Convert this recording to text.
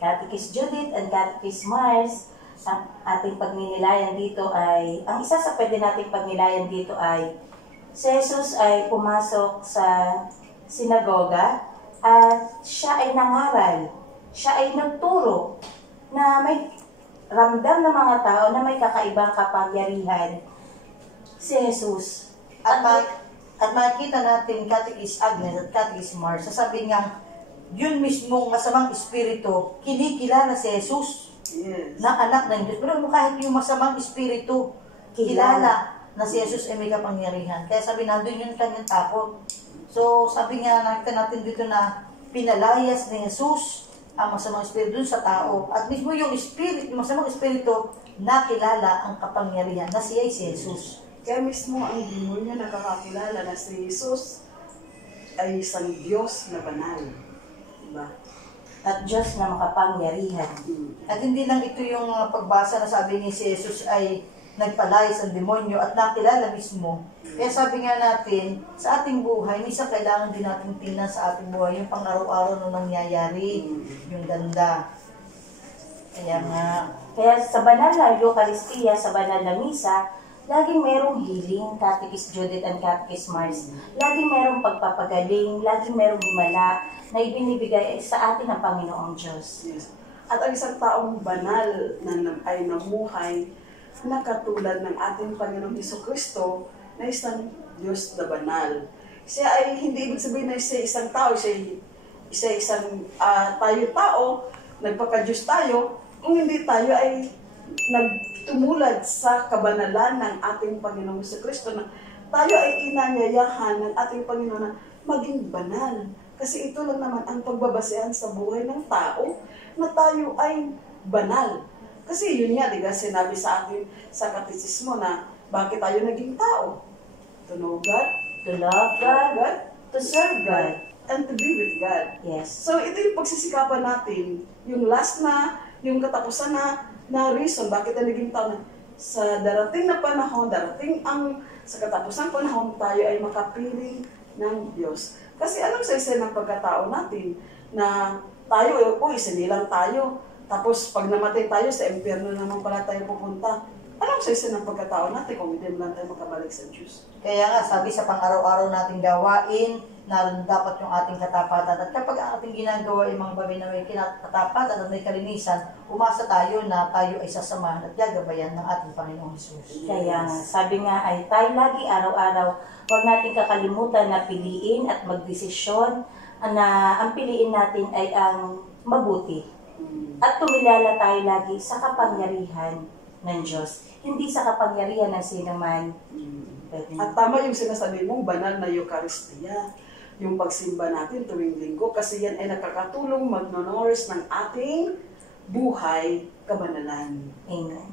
Catechist Judith and Catechist Mars. Ang ating pagninilayan dito ay, ang isa sa pwede nating pagnilayan dito ay, si Jesus ay pumasok sa sinagoga at siya ay nangaral. Siya ay nagturo na may ramdam ng mga tao na may kakaibang kapangyarihan si Jesus. At makikita natin Catechist Agnes at Catechist Mars, sasabi nga, yun mismong masamang espiritu, kinikilala si Jesus na anak ng Diyos. Pero kahit yung masamang espiritu, kilala na si Jesus ay may kapangyarihan. Kaya sabi, nandun yung kanyang takot. So sabi nga, nakita natin dito na pinalayas ni Jesus ang masamang espiritu dun sa tao. At mismo yung espiritu, yung masamang espiritu, nakilala ang kapangyarihan na siya ay si Jesus. Kaya mismo ang demonyo nakakakilala na si Jesus ay isang Diyos na banal. Diba? At Diyos na makapangyarihan. At hindi lang ito yung pagbasa na sabi ni si Jesus ay nagpalayas ang demonyo at nakilala mismo. Kaya sabi nga natin, sa ating buhay, minsan kailangan din natin tingnan sa ating buhay yung pang-araw-araw na nangyayari, yung ganda. Kaya sa banal na Eucharistia, sa banal na misa, laging merong healing, Catechist Judith and Catechist Mars. Laging merong pagpapagaling, laging merong himala na ibinibigay sa atin ng Panginoong Diyos. Yes. At ang isang taong banal ay namuhay na katulad ng ating Panginoong Jesucristo na isang Diyos na banal. Siya ay hindi ibig sabihin na siya isang tao, siya isang tayo tao, nagpaka-Diyos tayo, kung hindi tayo ay nagtumulad sa kabanalan ng ating Panginoong Jesucristo na tayo ay inanyayahan ng ating Panginoon na maging banal. Kasi ito lang naman ang pagbabasehan sa buhay ng tao na tayo ay banal. Kasi yun nga, diba, sinabi sa atin sa katesismo na bakit tayo naging tao? To know God, To love God, to serve God, and to be with God. yes. So ito yung pagsisikapan natin, yung last na, yung katapusan na reason bakit tayo naging tao na sa darating na panahon, sa katapusang panahon, tayo ay makapiling ng Diyos. Kasi anong saysay ng pagkatao natin na tayo, sinilang tayo, tapos pag namatay tayo sa impyerno naman pala tayo pupunta. Anong saysay ng pagkatao natin kung hindi mo lang tayo makabalik sa Diyos? Kaya nga, sabi sa pang-araw-araw nating gawain, na dapat yung ating katapatan. At kapag ang ating ginagawa yung mga bagay na may katapatan at may kalinisan, umasa tayo na tayo ay sasamahan at gagabayan ng ating Panginoong Jesus. Kaya nga, sabi nga ay tayo lagi araw-araw, huwag natin kakalimutan na piliin at magdesisyon na ang piliin natin ay ang mabuti. At tumilala tayo lagi sa kapangyarihan ng Diyos, hindi sa kapangyarihan ng sino man. At tama yung sinasabi mong banal na Eucharistia, yung pagsimba natin tuwing linggo, kasi yan ay nakakatulong mag-nourish ng ating buhay kabanalan. Amen.